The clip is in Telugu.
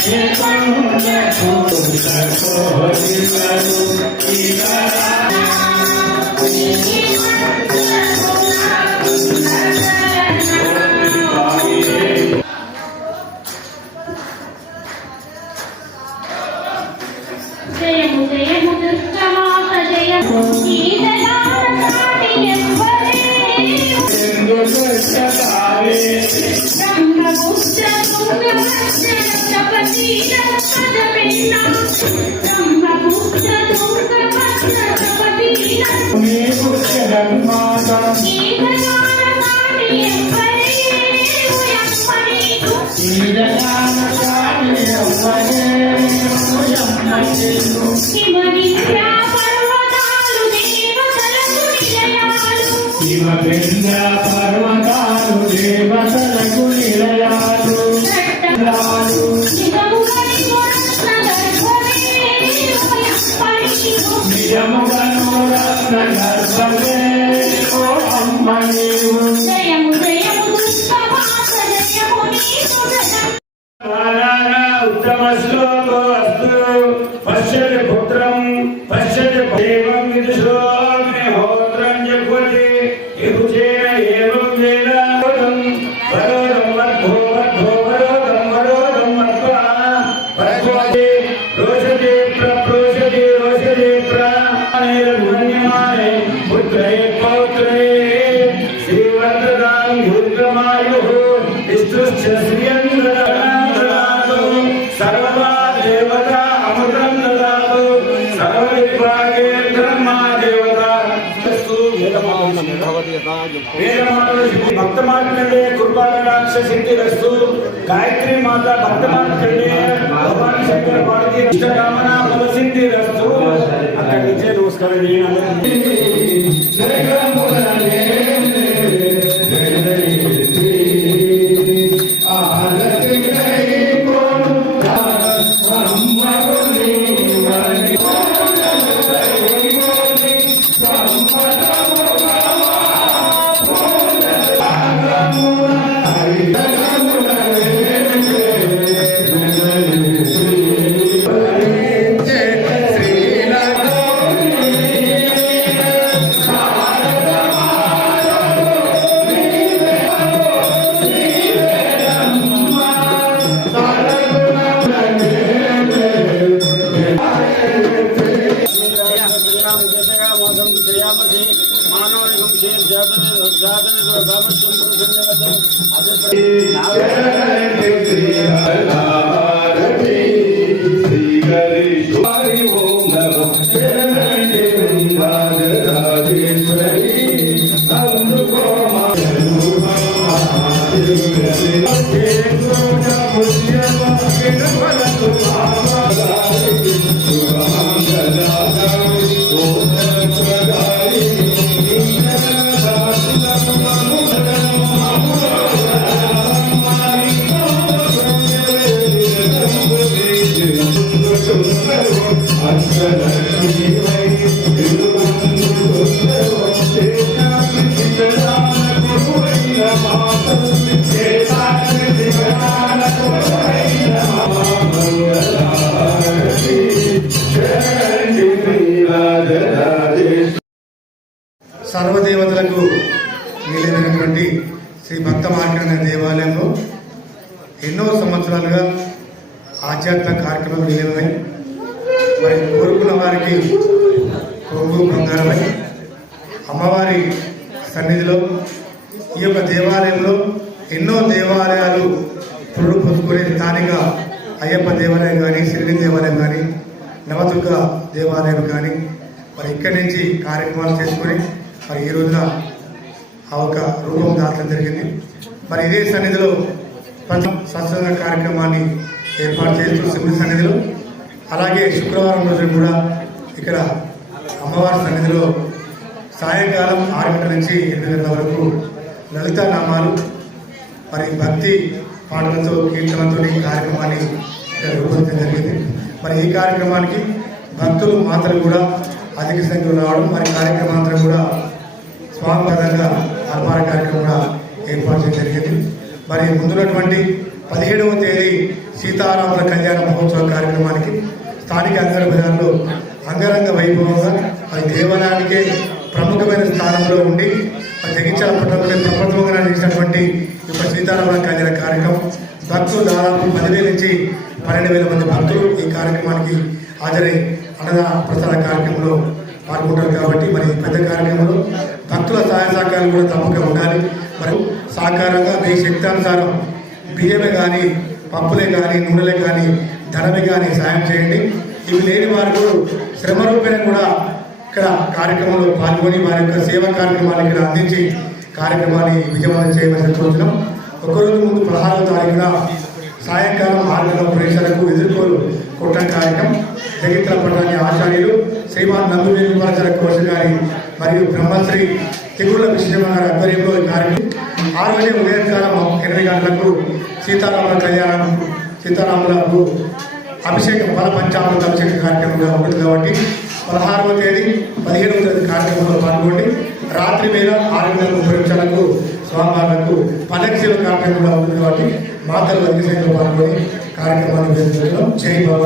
Brahma Gupta ఉయప్పనీకు హిమనిద్ర పర్వతాలు దేవతలకు నిలయాలు. ఉత్తమ శ్లోకో అస్తు. పశ్యతి పుత్రం పశ్యతి దేవం విదుషోగ్నిహోత్రం భక్త మార్కండే కృపాకటాక్ష రస్తు. గాయత్రి మాత భక్త మార్కండే భగవాన్ శంకర పార్వతీ ఇష్టకామన ఫలసిద్ధి రస్తు. అక్కడి నుంచే నమస్కారం చేయాలి रामचंद्र धन्यवाद సర్వదేవతలకు నిలైనటువంటి శ్రీ భక్త మార్కండ దేవాలయంలో ఎన్నో సంవత్సరాలుగా ఆధ్యాత్మిక కార్యక్రమాలు నిలవై మరి కోరుకున్న వారికి కొంగు బంగారమై అమ్మవారి సన్నిధిలో ఈ యొక్క దేవాలయంలో ఎన్నో దేవాలయాలు పురుడు పొందుకునే స్థానిక అయ్యప్ప దేవాలయం కానీ శిరిడి దేవాలయం కానీ నవదుర్గ దేవాలయం కానీ మరి ఇక్కడి నుంచి కార్యక్రమాలు చేసుకొని మరి ఈ రోజున ఆ ఒక రూపం దాటడం జరిగింది. మరి ఇదే సన్నిధిలో స్వచ్ఛంద కార్యక్రమాన్ని ఏర్పాటు చేస్తూ సింహ సన్నిధిలో అలాగే శుక్రవారం రోజు కూడా ఇక్కడ అమ్మవారి సన్నిధిలో సాయంకాలం ఆరు గంటల నుంచి ఎనిమిది గంటల వరకు లలితా నామాలు మరి భక్తి పాటలతో కీర్తనలతో ఈ కార్యక్రమాన్ని ఇక్కడ రూపొందించడం జరిగింది. మరి ఈ కార్యక్రమానికి భక్తులు మాత్రం కూడా అధిక సంఖ్యలో రావడం మరి కార్యక్రమాంతరం కూడా స్వామివారంగా అర్పార కార్యక్రమం కూడా ఏర్పాటు చేయడం జరిగింది. మరి ముందున్నటువంటి పదిహేడవ తేదీ సీతారాముల కళ్యాణ మహోత్సవ కార్యక్రమానికి స్థానిక అంగర బజార్లో అంగరంగ వైభవంగా అది దేవాలయానికే ప్రముఖమైన స్థానంలో ఉండి జగించాల పట్టణంలో ప్రపంచంగా చేసినటువంటి యొక్క సీతారాముల కళ్యాణ కార్యక్రమం భక్తులు దాదాపు పదివేల నుంచి పన్నెండు వేల మంది భక్తులు ఈ కార్యక్రమానికి హాజరై అన్నదాన ప్రసాద కార్యక్రమంలో పాల్గొంటారు కాబట్టి మరి పెద్ద కార్యక్రమంలో భక్తుల కూడా తప్పక ఉండాలి. మరి సహకారంగా మీ శక్తానుసారం బియ్యమే కానీ పప్పులే కానీ నూనెలే కానీ ధనమే కానీ సాయం చేయండి. ఇవి లేని వారు కూడా శ్రమ రూపేణ కూడా ఇక్కడ కార్యక్రమంలో పాల్గొని వారి యొక్క సేవా కార్యక్రమాలు ఇక్కడ అందించి కార్యక్రమాన్ని విజయవంతం చేయవలసిన కోరుతున్నాం. ఒకరోజు ముందు పదహారవ తారీఖున సాయంకాలం ఆరుగల ప్రేక్షకులకు ఎదుర్కోలు కొట్టం కార్యక్రమం. జగిత్ర పట్టణాన్ని ఆచార్యులు శ్రీమాన్ నందువేలు పరచర కోశ గారి మరియు బ్రహ్మశ్రీ తెగుళ్ళ విశ్వమ గారి ఆధ్వర్యంలో ఈ కార్యక్రమం ఆరు గంటల ఉదయకాలం ఎనిమిది గంటలకు సీతారాముల కళ్యాణం సీతారాములకు అభిషేకం పల పంచామృత అభిషేక కార్యక్రమంగా ఉంటుంది కాబట్టి పదహారవ తేదీ పదిహేడవ తేదీ కార్యక్రమంలో పాల్గొండి. రాత్రి వేళ ఆరు గంటల ముప్పై నిమిషాలకు స్వామివారులకు పదక్షిల కార్యక్రమంగా ఉంటుంది కాబట్టి మాతలు అధిక పాల్గొని కార్యక్రమాన్ని నిర్వహించడం జై బాబా